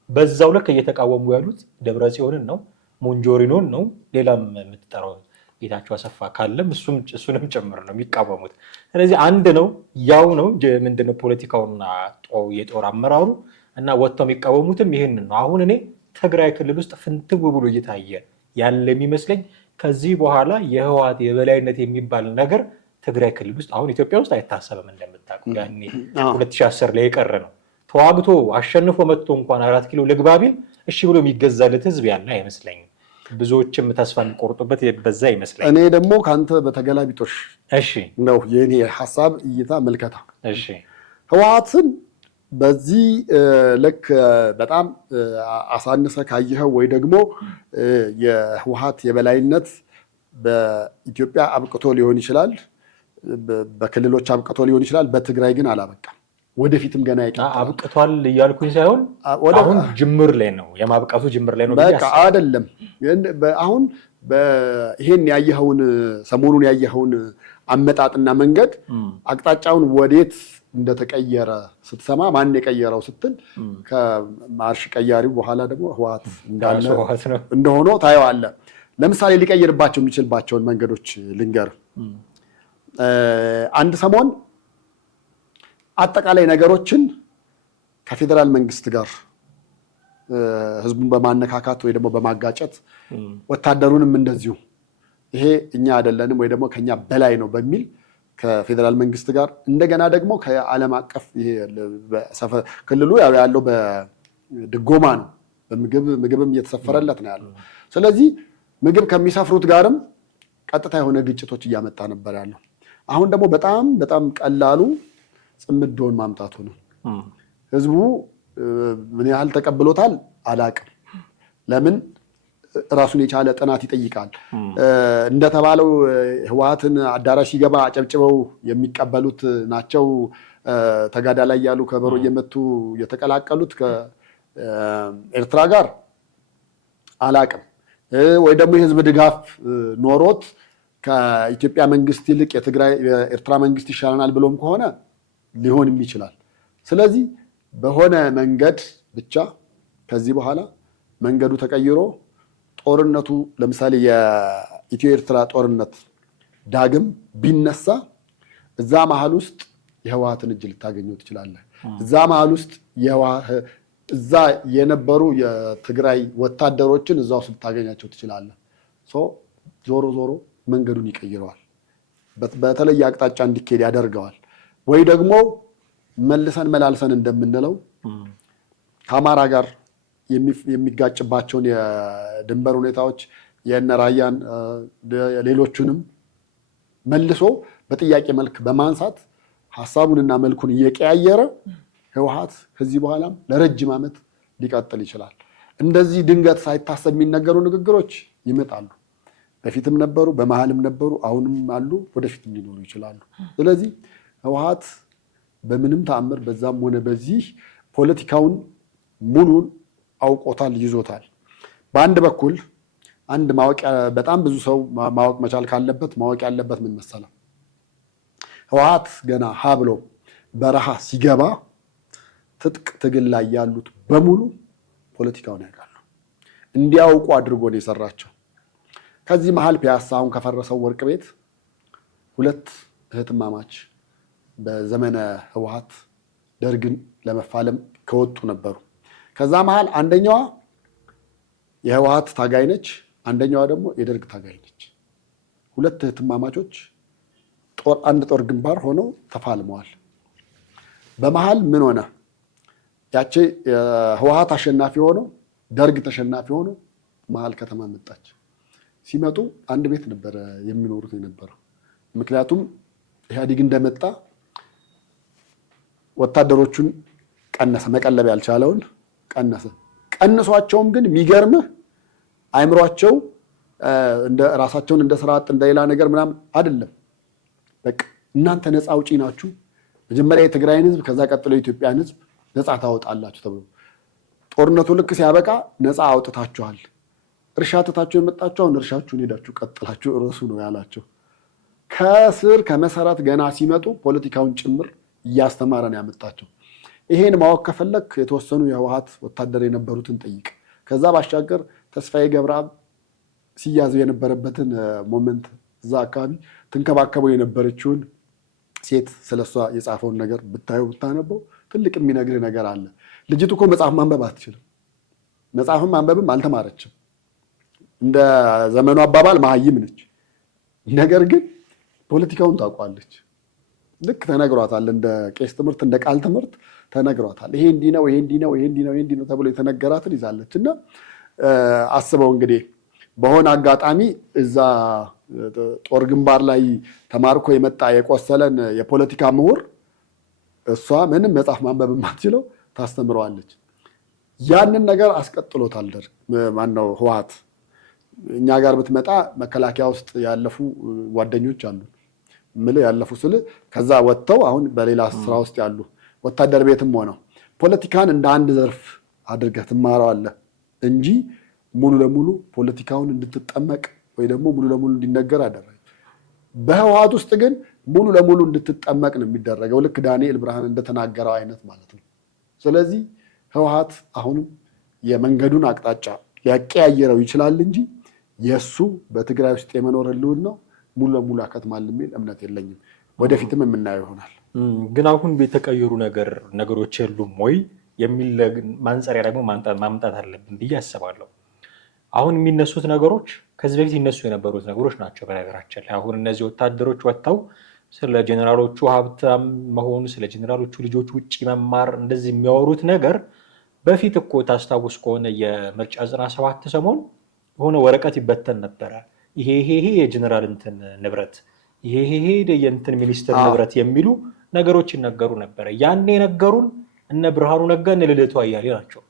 በዛው ልክ እየተቃወሙ ያሉት ደብረ ጽዮንን ነው፣ ሞንጆሪኖን ነው፣ ሌላም የምትጠራው ጌታቸው አሰፋ ካለም እሱንም ጭምር ነው የሚቃወሙት። ስለዚህ አንድ ነው፣ ያው ነው። ምንድነው ፖለቲካውና የጦር አመራሩ እና ወጥተው የሚቃወሙትም ይህንን ነው። አሁን እኔ ትግራይ ክልል ውስጥ ፍንትው ብሎ እየታየ ያለ የሚመስለኝ ከዚህ በኋላ የህወሓት የበላይነት የሚባል ነገር ትግራይ ክልል ውስጥ አሁን ኢትዮጵያ ውስጥ አይታሰብም። እንደምታውቁ ያኔ 2010 ላይ የቀረ ነው። ተዋግቶ አሸንፎ መጥቶ እንኳን 4 ኪሎ ልግባ ቢል እሺ ብሎ የሚገዛለት ህዝብ ያለ አይመስለኝም። ብዙዎችም ተስፋ የሚቆርጡበት በዛ ይመስለኛል። እኔ ደግሞ ከአንተ በተገላቢጦሽ ነው የኔ ሀሳብ እይታ መልከታ። ህወሓትን በዚህ ልክ በጣም አሳንሰ ካየኸው ወይ ደግሞ የህወሓት የበላይነት በኢትዮጵያ አብቅቶ ሊሆን ይችላል፣ በክልሎች አብቅቶ ሊሆን ይችላል። በትግራይ ግን አላበቃም። ወደፊትም ገና አብቅቷል እያልኩኝ ሳይሆን አሁን ጅምር ላይ ነው፣ የማብቃቱ ጅምር ላይ ነው። በቃ አይደለም። አሁን ይሄን ያየኸውን ሰሞኑን ያየኸውን አመጣጥና መንገድ አቅጣጫውን ወዴት እንደተቀየረ ስትሰማ ማን የቀየረው ስትል ከማርሽ ቀያሪው በኋላ ደግሞ ህወሓት እንዳለ እንደሆነ ታየዋለህ። ለምሳሌ ሊቀይርባቸው የሚችልባቸውን መንገዶች ልንገር። አንድ ሰሞን አጠቃላይ ነገሮችን ከፌዴራል መንግስት ጋር ህዝቡን በማነካካት ወይ ደግሞ በማጋጨት ወታደሩንም እንደዚሁ ይሄ እኛ አይደለንም ወይ ደግሞ ከኛ በላይ ነው በሚል ከፌዴራል መንግስት ጋር እንደገና ደግሞ ከዓለም አቀፍ ክልሉ ያለው በድጎማ ነው፣ ምግብም እየተሰፈረለት ነው ያለው። ስለዚህ ምግብ ከሚሰፍሩት ጋርም ቀጥታ የሆነ ግጭቶች እያመጣ ነበር ያለው። አሁን ደግሞ በጣም በጣም ቀላሉ ጽምዶን ማምጣቱ ነው። ህዝቡ ምን ያህል ተቀብሎታል አላቅም። ለምን ራሱን የቻለ ጥናት ይጠይቃል። እንደተባለው ህወሓትን አዳራሽ ሲገባ አጨብጭበው የሚቀበሉት ናቸው ተጋዳ ላይ ያሉ ከበሮ እየመቱ የተቀላቀሉት ከኤርትራ ጋር አላቅም። ወይ ደግሞ የህዝብ ድጋፍ ኖሮት ከኢትዮጵያ መንግስት ይልቅ የኤርትራ መንግስት ይሻለናል ብሎም ከሆነ ሊሆንም ይችላል። ስለዚህ በሆነ መንገድ ብቻ ከዚህ በኋላ መንገዱ ተቀይሮ ጦርነቱ ለምሳሌ የኢትዮ ኤርትራ ጦርነት ዳግም ቢነሳ እዛ መሀል ውስጥ የህወሓትን እጅ ልታገኘው ትችላለህ። እዛ መሀል ውስጥ እዛ የነበሩ የትግራይ ወታደሮችን እዛ ውስጥ ልታገኛቸው ትችላለህ። ዞሮ ዞሮ መንገዱን ይቀይረዋል፣ በተለየ አቅጣጫ እንዲኬድ ያደርገዋል። ወይ ደግሞ መልሰን መላልሰን እንደምንለው ከአማራ ጋር የሚጋጭባቸውን የድንበር ሁኔታዎች የእነ ራያን ሌሎቹንም መልሶ በጥያቄ መልክ በማንሳት ሀሳቡንና መልኩን እየቀያየረ ህወሓት ከዚህ በኋላም ለረጅም ዓመት ሊቀጥል ይችላል። እንደዚህ ድንገት ሳይታሰብ የሚነገሩ ንግግሮች ይመጣሉ። በፊትም ነበሩ፣ በመሀልም ነበሩ፣ አሁንም አሉ፣ ወደፊትም ሊኖሩ ይችላሉ። ስለዚህ ህወሓት በምንም ተአምር በዛም ሆነ በዚህ ፖለቲካውን ሙሉን አውቆታል፣ ይዞታል። በአንድ በኩል አንድ በጣም ብዙ ሰው ማወቅ መቻል ካለበት ማወቅ ያለበት ምን መሰለ፣ ህወሓት ገና ሀ ብሎ በረሃ ሲገባ ትጥቅ ትግል ላይ ያሉት በሙሉ ፖለቲካውን ያውቃሉ። እንዲያውቁ አድርጎ ነው የሰራቸው። ከዚህ መሀል ፒያሳ አሁን ከፈረሰው ወርቅ ቤት ሁለት እህትማማች በዘመነ ህወሓት ደርግን ለመፋለም ከወጡ ነበሩ። ከዛ መሀል አንደኛዋ የህወሓት ታጋይ ነች፣ አንደኛዋ ደግሞ የደርግ ታጋይ ነች። ሁለት እህትማማቾች አንድ ጦር ግንባር ሆነው ተፋልመዋል። በመሀል ምን ሆነ? ያቺ ህወሓት አሸናፊ ሆኖ ደርግ ተሸናፊ ሆኖ መሀል ከተማ መጣች። ሲመጡ አንድ ቤት ነበረ የሚኖሩት የነበረው። ምክንያቱም ኢህአዴግ እንደመጣ ወታደሮቹን ቀነሰ፣ መቀለብ ያልቻለውን ቀነሰ። ቀንሷቸውም ግን የሚገርምህ አይምሯቸው ራሳቸውን እንደ ስራ አጥ እንደሌላ ነገር ምናምን አይደለም። በቃ እናንተ ነፃ አውጪ ናችሁ፣ መጀመሪያ የትግራይን ህዝብ ከዛ ቀጥሎ የኢትዮጵያን ህዝብ ነፃ ታወጣላችሁ ተብሎ ጦርነቱ ልክ ሲያበቃ ነፃ አውጥታችኋል፣ እርሻ ትታችሁ የመጣችሁ አሁን እርሻችሁን ሄዳችሁ ቀጥላችሁ እረሱ ነው ያላቸው። ከስር ከመሰረት ገና ሲመጡ ፖለቲካውን ጭምር እያስተማረ ነው ያመጣቸው። ይሄን ማወቅ ከፈለክ የተወሰኑ የህወሓት ወታደር የነበሩትን ጠይቅ። ከዛ ባሻገር ተስፋዬ ገብረአብ ሲያዝ የነበረበትን ሞመንት እዛ አካባቢ ትንከባከበው የነበረችውን ሴት ስለሷ የጻፈውን ነገር ብታየው ብታነበው ትልቅ የሚነግርህ ነገር አለ። ልጅቱ እኮ መጽሐፍ ማንበብ አትችልም፣ መጽሐፍም ማንበብም አልተማረችም። እንደ ዘመኑ አባባል መሀይም ነች። ነገር ግን ፖለቲካውን ታውቋለች። ልክ ተነግሯታል፣ እንደ ቄስ ትምህርት እንደ ቃል ትምህርት ተነግሯታል። ይሄ እንዲህ ነው፣ ይሄ እንዲህ ነው፣ ይሄ እንዲህ ነው፣ ይሄ እንዲህ ነው ተብሎ የተነገራትን ይዛለች። እና አስበው እንግዲህ በሆነ አጋጣሚ እዛ ጦር ግንባር ላይ ተማርኮ የመጣ የቆሰለን የፖለቲካ ምሁር እሷ ምንም መጽሐፍ ማንበብ የማትችለው ታስተምረዋለች። ያንን ነገር አስቀጥሎታል ማነው ህወሓት። እኛ ጋር ብትመጣ መከላከያ ውስጥ ያለፉ ጓደኞች አሉ ያለፉ ስል ከዛ ወጥተው አሁን በሌላ ስራ ውስጥ ያሉ ወታደር ቤትም ሆነው ፖለቲካን እንደ አንድ ዘርፍ አድርገህ ትማረዋለህ እንጂ ሙሉ ለሙሉ ፖለቲካውን እንድትጠመቅ ወይ ደግሞ ሙሉ ለሙሉ እንዲነገር አደረገ። በህወሓት ውስጥ ግን ሙሉ ለሙሉ እንድትጠመቅ ነው የሚደረገው፣ ልክ ዳንኤል ብርሃን እንደተናገረው አይነት ማለት ነው። ስለዚህ ህወሓት አሁንም የመንገዱን አቅጣጫ ሊያቀያየረው ይችላል እንጂ የእሱ በትግራይ ውስጥ የመኖር ህልውናው ሙሉ ለሙሉ ያከትማል የሚል እምነት የለኝም። ወደፊትም የምናየው ይሆናል። ግን አሁን የተቀየሩ ነገሮች የሉም ወይ የሚል ማንጸሪያ ደግሞ ማምጣት አለብን ብዬ አስባለሁ። አሁን የሚነሱት ነገሮች ከዚህ በፊት ይነሱ የነበሩት ነገሮች ናቸው። በነገራችን ላይ አሁን እነዚህ ወታደሮች ወጥተው ስለ ጀኔራሎቹ ሀብታም መሆኑ፣ ስለ ጀኔራሎቹ ልጆች ውጭ መማር እንደዚህ የሚያወሩት ነገር በፊት እኮ ታስታውስ ከሆነ የምርጫ 97 ሰሞን የሆነ ወረቀት ይበተን ነበረ። ይሄ የጀኔራል እንትን ንብረት፣ ይሄ የእንትን ሚኒስትር ንብረት የሚሉ ነገሮች ይነገሩ ነበረ። ያኔ የነገሩን እነ ብርሃኑ ነጋ እነ ልደቱ አያሌ ናቸው።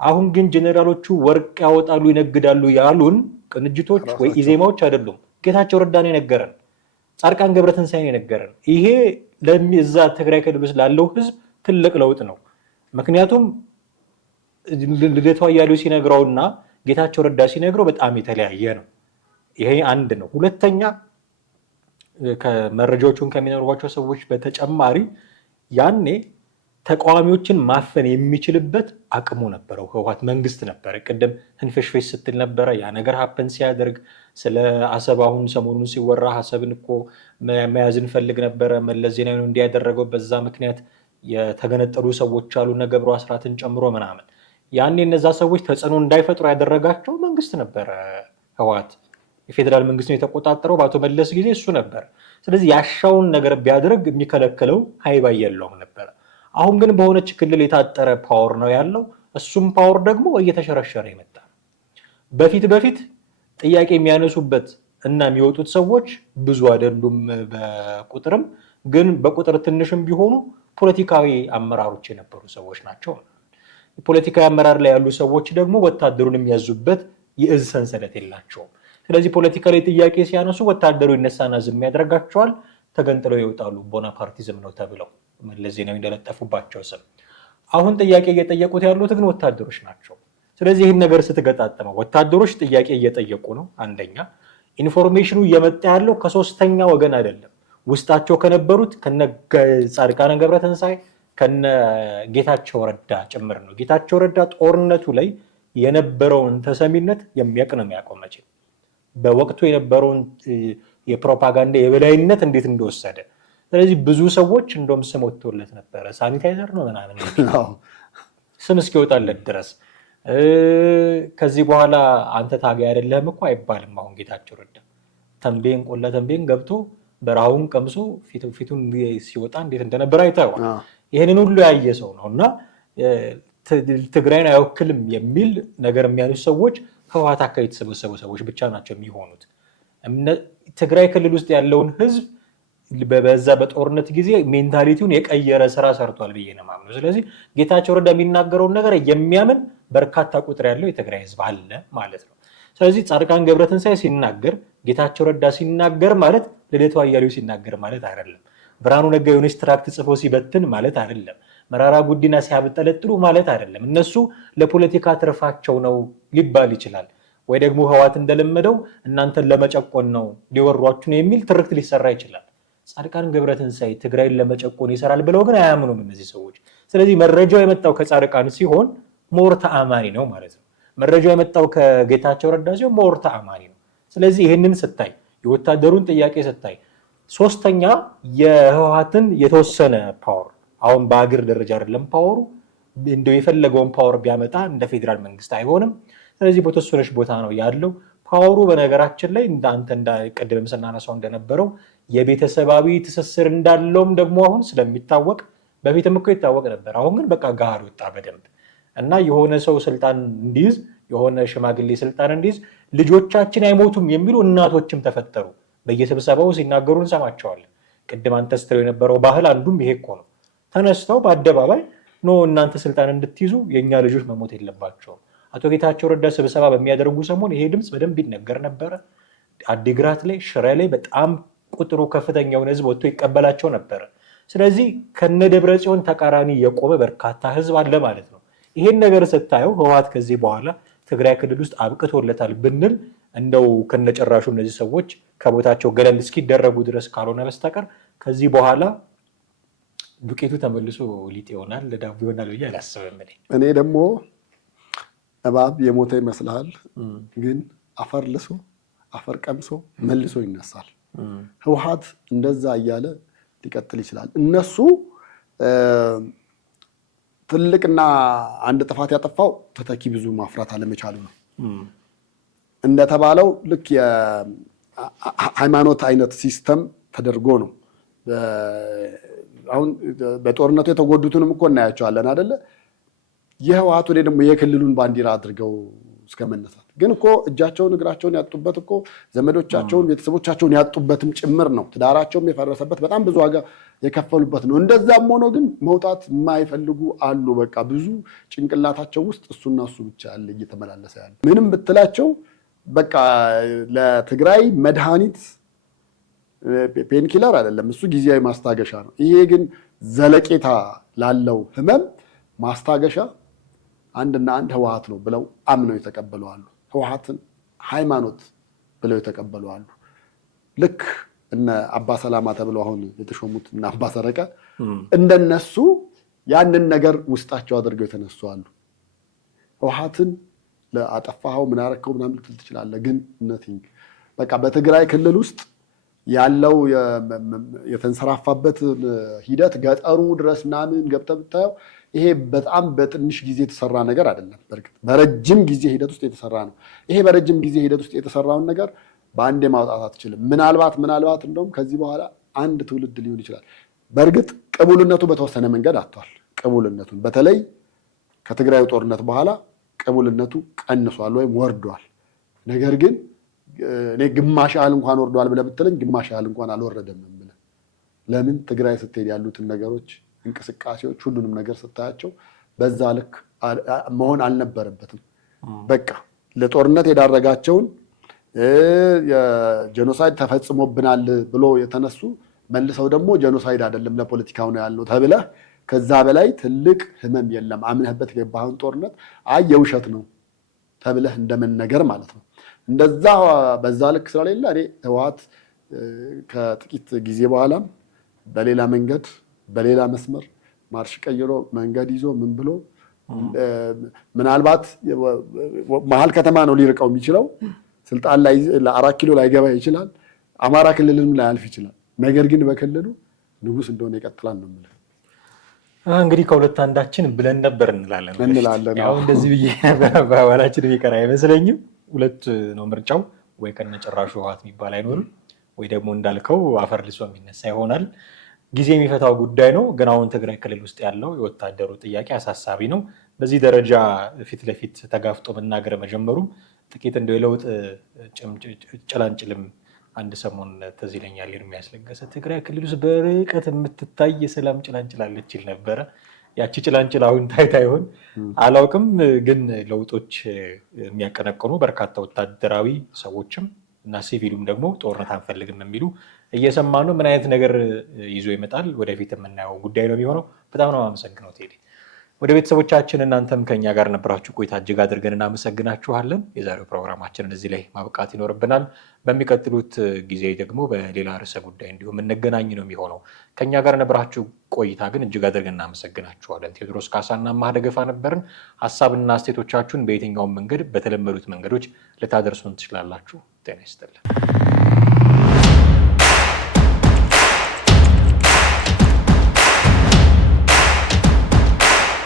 አሁን ግን ጀኔራሎቹ ወርቅ ያወጣሉ ይነግዳሉ ያሉን ቅንጅቶች ወይ ኢዜማዎች አይደሉም። ጌታቸው ረዳን የነገረን፣ ጻድቃን ገብረትንሳኤን የነገረን። ይሄ እዛ ትግራይ ክልል ውስጥ ላለው ህዝብ ትልቅ ለውጥ ነው። ምክንያቱም ልደቱ አያሌው ሲነግረውና ጌታቸው ረዳ ሲነግረው በጣም የተለያየ ነው። ይሄ አንድ ነው። ሁለተኛ ከመረጃዎቹን ከሚነግሯቸው ሰዎች በተጨማሪ ያኔ ተቃዋሚዎችን ማፈን የሚችልበት አቅሙ ነበረው ህወሓት መንግስት ነበረ። ቅድም ህንፍሽፍሽ ስትል ነበረ። ያ ነገር ሀፐን ሲያደርግ ስለ አሰብ አሁን ሰሞኑን ሲወራ አሰብን እኮ መያዝ እንፈልግ ነበረ፣ መለስ ዜናዊ ነው እንዲያደረገው፣ በዛ ምክንያት የተገነጠሉ ሰዎች አሉ እነ ገብሩ አስራትን ጨምሮ ምናምን። ያኔ እነዛ ሰዎች ተጽዕኖ እንዳይፈጥሩ ያደረጋቸው መንግስት ነበረ። ህወሓት የፌዴራል መንግስት ነው የተቆጣጠረው በአቶ መለስ ጊዜ እሱ ነበር። ስለዚህ ያሻውን ነገር ቢያደርግ የሚከለክለው ሀይባ የለውም ነበረ። አሁን ግን በሆነች ክልል የታጠረ ፓወር ነው ያለው። እሱም ፓወር ደግሞ እየተሸረሸረ ይመጣ። በፊት ጥያቄ የሚያነሱበት እና የሚወጡት ሰዎች ብዙ አይደሉም በቁጥርም፣ ግን በቁጥር ትንሽም ቢሆኑ ፖለቲካዊ አመራሮች የነበሩ ሰዎች ናቸው። ፖለቲካዊ አመራር ላይ ያሉ ሰዎች ደግሞ ወታደሩን የሚያዙበት የእዝ ሰንሰለት የላቸውም። ስለዚህ ፖለቲካ ላይ ጥያቄ ሲያነሱ ወታደሩ ይነሳና ዝም ያደርጋቸዋል፣ ተገንጥለው ይወጣሉ። ቦናፓርቲዝም ነው ተብለው መለስ ዜናዊ እንደለጠፉባቸው ስም። አሁን ጥያቄ እየጠየቁት ያሉት ግን ወታደሮች ናቸው። ስለዚህ ይህን ነገር ስትገጣጠመው ወታደሮች ጥያቄ እየጠየቁ ነው። አንደኛ ኢንፎርሜሽኑ እየመጣ ያለው ከሶስተኛ ወገን አይደለም፣ ውስጣቸው ከነበሩት ከነ ጻድቃን ገብረትንሳኤ ከነ ጌታቸው ረዳ ጭምር ነው። ጌታቸው ረዳ ጦርነቱ ላይ የነበረውን ተሰሚነት የሚያውቅ ነው የሚያውቀው መቼ በወቅቱ የነበረውን የፕሮፓጋንዳ የበላይነት እንዴት እንደወሰደ። ስለዚህ ብዙ ሰዎች እንደውም ስም ወጥቶለት ነበረ፣ ሳኒታይዘር ነው ምናምን ስም እስኪወጣለት ድረስ። ከዚህ በኋላ አንተ ታጋይ አይደለህም እኮ አይባልም። አሁን ጌታቸው ረዳ ተንቤን ቆላ ተንቤን ገብቶ በረሃውን ቀምሶ ፊቱን ሲወጣ እንዴት እንደነበረ አይተዋል። ይህንን ሁሉ ያየ ሰው ነው እና ትግራይን አይወክልም የሚል ነገር የሚያነሱ ሰዎች ህወሓት አካባቢ የተሰበሰቡ ሰዎች ብቻ ናቸው የሚሆኑት። ትግራይ ክልል ውስጥ ያለውን ህዝብ በዛ በጦርነት ጊዜ ሜንታሊቲውን የቀየረ ስራ ሰርቷል ብዬ ነው የማምነው። ስለዚህ ጌታቸው ረዳ የሚናገረውን ነገር የሚያምን በርካታ ቁጥር ያለው የትግራይ ህዝብ አለ ማለት ነው። ስለዚህ ጻድቃን ገብረትንሳኤ ሲናገር፣ ጌታቸው ረዳ ሲናገር ማለት ልደቱ አያሌው ሲናገር ማለት አይደለም። ብርሃኑ ነጋ የሆነች ትራክት ጽፎ ሲበትን ማለት አይደለም። መራራ ጉዲና ሲያብጠለጥሉ ማለት አይደለም። እነሱ ለፖለቲካ ትርፋቸው ነው ሊባል ይችላል። ወይ ደግሞ ህወሓት እንደለመደው እናንተን ለመጨቆን ነው ሊወሯችሁ ነው የሚል ትርክት ሊሰራ ይችላል። ጻድቃን ገብረትንሳኤ ትግራይን ለመጨቆን ይሰራል ብለው ግን አያምኑም እነዚህ ሰዎች። ስለዚህ መረጃው የመጣው ከጻድቃን ሲሆን ሞር ተአማኒ ነው ማለት ነው። መረጃው የመጣው ከጌታቸው ረዳ ሲሆን ሞር ተአማኒ ነው። ስለዚህ ይህንን ስታይ፣ የወታደሩን ጥያቄ ስታይ፣ ሶስተኛ የህወሓትን የተወሰነ ፓወር አሁን በአገር ደረጃ አይደለም ፓወሩ እንደው የፈለገውን ፓወር ቢያመጣ እንደ ፌዴራል መንግስት አይሆንም። ስለዚህ በተወሰነች ቦታ ነው ያለው ፓወሩ። በነገራችን ላይ እንዳንተ ቅድም ስናነሳው እንደነበረው የቤተሰባዊ ትስስር እንዳለውም ደግሞ አሁን ስለሚታወቅ፣ በፊትም እኮ ይታወቅ ነበር። አሁን ግን በቃ ገሃድ ወጣ በደንብ እና የሆነ ሰው ስልጣን እንዲይዝ፣ የሆነ ሽማግሌ ስልጣን እንዲይዝ ልጆቻችን አይሞቱም የሚሉ እናቶችም ተፈጠሩ። በየስብሰባው ሲናገሩ እንሰማቸዋለን። ቅድም አንተ ስትለው የነበረው ባህል አንዱም ይሄ እኮ ነው። ተነስተው በአደባባይ ኖ እናንተ ስልጣን እንድትይዙ የእኛ ልጆች መሞት የለባቸውም። አቶ ጌታቸው ረዳ ስብሰባ በሚያደርጉ ሰሞን ይሄ ድምፅ በደንብ ይነገር ነበረ። አዲግራት ላይ፣ ሽረ ላይ በጣም ቁጥሩ ከፍተኛ የሆነ ህዝብ ወጥቶ ይቀበላቸው ነበረ። ስለዚህ ከነ ደብረጽዮን ተቃራኒ የቆመ በርካታ ህዝብ አለ ማለት ነው። ይሄን ነገር ስታየው ህወሓት ከዚህ በኋላ ትግራይ ክልል ውስጥ አብቅቶለታል ብንል እንደው ከነጨራሹ እነዚህ ሰዎች ከቦታቸው ገለል እስኪደረጉ ድረስ ካልሆነ በስተቀር ከዚህ በኋላ ዱቄቱ ተመልሶ ሊጥ ይሆናል፣ ዳቦ ይሆናል ብዬ አላስብም። እኔ ደግሞ እባብ የሞተ ይመስልሃል፣ ግን አፈር ልሶ አፈር ቀምሶ መልሶ ይነሳል። ህወሓት እንደዛ እያለ ሊቀጥል ይችላል። እነሱ ትልቅና አንድ ጥፋት ያጠፋው ተተኪ ብዙ ማፍራት አለመቻሉ ነው። እንደተባለው ልክ የሃይማኖት አይነት ሲስተም ተደርጎ ነው። አሁን በጦርነቱ የተጎዱትንም እኮ እናያቸዋለን አይደለ? የህወሓቱ ደግሞ የክልሉን ባንዲራ አድርገው እስከ መነሳት ግን እኮ እጃቸውን እግራቸውን ያጡበት እኮ ዘመዶቻቸውን ቤተሰቦቻቸውን ያጡበትም ጭምር ነው። ትዳራቸውም የፈረሰበት በጣም ብዙ ዋጋ የከፈሉበት ነው። እንደዛም ሆኖ ግን መውጣት የማይፈልጉ አሉ። በቃ ብዙ ጭንቅላታቸው ውስጥ እሱና እሱ ብቻ ያለ እየተመላለሰ ያለ ምንም ብትላቸው በቃ ለትግራይ መድኃኒት ፔንኪለር አይደለም፣ እሱ ጊዜያዊ ማስታገሻ ነው። ይሄ ግን ዘለቄታ ላለው ህመም ማስታገሻ አንድና አንድ ህወሓት ነው ብለው አምነው የተቀበሉ አሉ። ህወሓትን ሃይማኖት ብለው የተቀበሉ አሉ። ልክ እነ አባ ሰላማ ተብለው አሁን የተሾሙት እና አባ ሰረቀ እንደነሱ ያንን ነገር ውስጣቸው አድርገው የተነሱ አሉ። ህወሓትን ለአጠፋኸው ምን አረከው ምናምን ልትል ትችላለህ፣ ግን ነቲንግ በቃ በትግራይ ክልል ውስጥ ያለው የተንሰራፋበት ሂደት ገጠሩ ድረስ ምናምን ገብተህ ብታየው ይሄ በጣም በትንሽ ጊዜ የተሰራ ነገር አይደለም። በእርግጥ በረጅም ጊዜ ሂደት ውስጥ የተሰራ ነው። ይሄ በረጅም ጊዜ ሂደት ውስጥ የተሰራውን ነገር በአንዴ ማውጣት አትችልም። ምናልባት እንደውም ከዚህ በኋላ አንድ ትውልድ ሊሆን ይችላል። በእርግጥ ቅቡልነቱ በተወሰነ መንገድ አጥቷል። ቅቡልነቱን በተለይ ከትግራዩ ጦርነት በኋላ ቅቡልነቱ ቀንሷል ወይም ወርዷል። ነገር ግን እኔ ግማሽ ያህል እንኳን ወርዷል ብለህ ብትለኝ ግማሽ ያህል እንኳን አልወረደም ብለህ ለምን ትግራይ ስትሄድ ያሉትን ነገሮች እንቅስቃሴዎች ሁሉንም ነገር ስታያቸው በዛ ልክ መሆን አልነበረበትም። በቃ ለጦርነት የዳረጋቸውን የጄኖሳይድ ተፈጽሞብናል ብሎ የተነሱ መልሰው ደግሞ ጄኖሳይድ አይደለም ለፖለቲካው ነው ያለው ተብለህ ከዛ በላይ ትልቅ ህመም የለም። አምነህበት የገባህን ጦርነት አይ የውሸት ነው ተብለህ እንደመነገር ማለት ነው። እንደዛ በዛ ልክ ስለሌለ እኔ ህወሓት ከጥቂት ጊዜ በኋላም በሌላ መንገድ በሌላ መስመር ማርሽ ቀይሮ መንገድ ይዞ ምን ብሎ ምናልባት መሀል ከተማ ነው ሊርቀው የሚችለው። ስልጣን ላይ ለ4 ኪሎ ላይገባ ይችላል። አማራ ክልልም ላያልፍ ይችላል። ነገር ግን በክልሉ ንጉስ እንደሆነ ይቀጥላል ነው የምልህ። እንግዲህ ከሁለት አንዳችን ብለን ነበር እንላለን። ያው እንደዚህ ብዬ በአባላችን የሚቀር አይመስለኝም። ሁለት ነው ምርጫው። ወይ ከነጭራሹ ህወሓት የሚባል አይኖርም፣ ወይ ደግሞ እንዳልከው አፈር ልሶ የሚነሳ ይሆናል። ጊዜ የሚፈታው ጉዳይ ነው። ግን አሁን ትግራይ ክልል ውስጥ ያለው የወታደሩ ጥያቄ አሳሳቢ ነው። በዚህ ደረጃ ፊት ለፊት ተጋፍጦ መናገር መጀመሩም ጥቂት እንደው የለውጥ ጭላንጭልም አንድ ሰሞን ትዝ ይለኛል የሚያስለገሰ ትግራይ ክልል ውስጥ በርቀት የምትታይ የሰላም ጭላንጭላለች ይል ነበረ። ያቺ ጭላንጭል አሁን ታይታ ይሆን አላውቅም። ግን ለውጦች የሚያቀነቅኑ በርካታ ወታደራዊ ሰዎችም እና ሲቪሉም ደግሞ ጦርነት አንፈልግም የሚሉ እየሰማ ነው። ምን አይነት ነገር ይዞ ይመጣል ወደፊት የምናየው ጉዳይ ነው የሚሆነው። በጣም ነው የማመሰግነው ቴዲ። ወደ ቤተሰቦቻችን እናንተም ከኛ ጋር ነበራችሁ ቆይታ እጅግ አድርገን እናመሰግናችኋለን። የዛሬው ፕሮግራማችንን እዚህ ላይ ማብቃት ይኖርብናል። በሚቀጥሉት ጊዜ ደግሞ በሌላ ርዕሰ ጉዳይ እንዲሁም እንገናኝ ነው የሚሆነው። ከኛ ጋር ነበራችሁ ቆይታ ግን እጅግ አድርገን እናመሰግናችኋለን። ቴዎድሮስ ካሳና ማህ ደገፋ ነበርን። ሀሳብና አስተያየቶቻችሁን በየትኛውም መንገድ በተለመዱት መንገዶች ልታደርሱን ትችላላችሁ። ጤና ይስጥልን።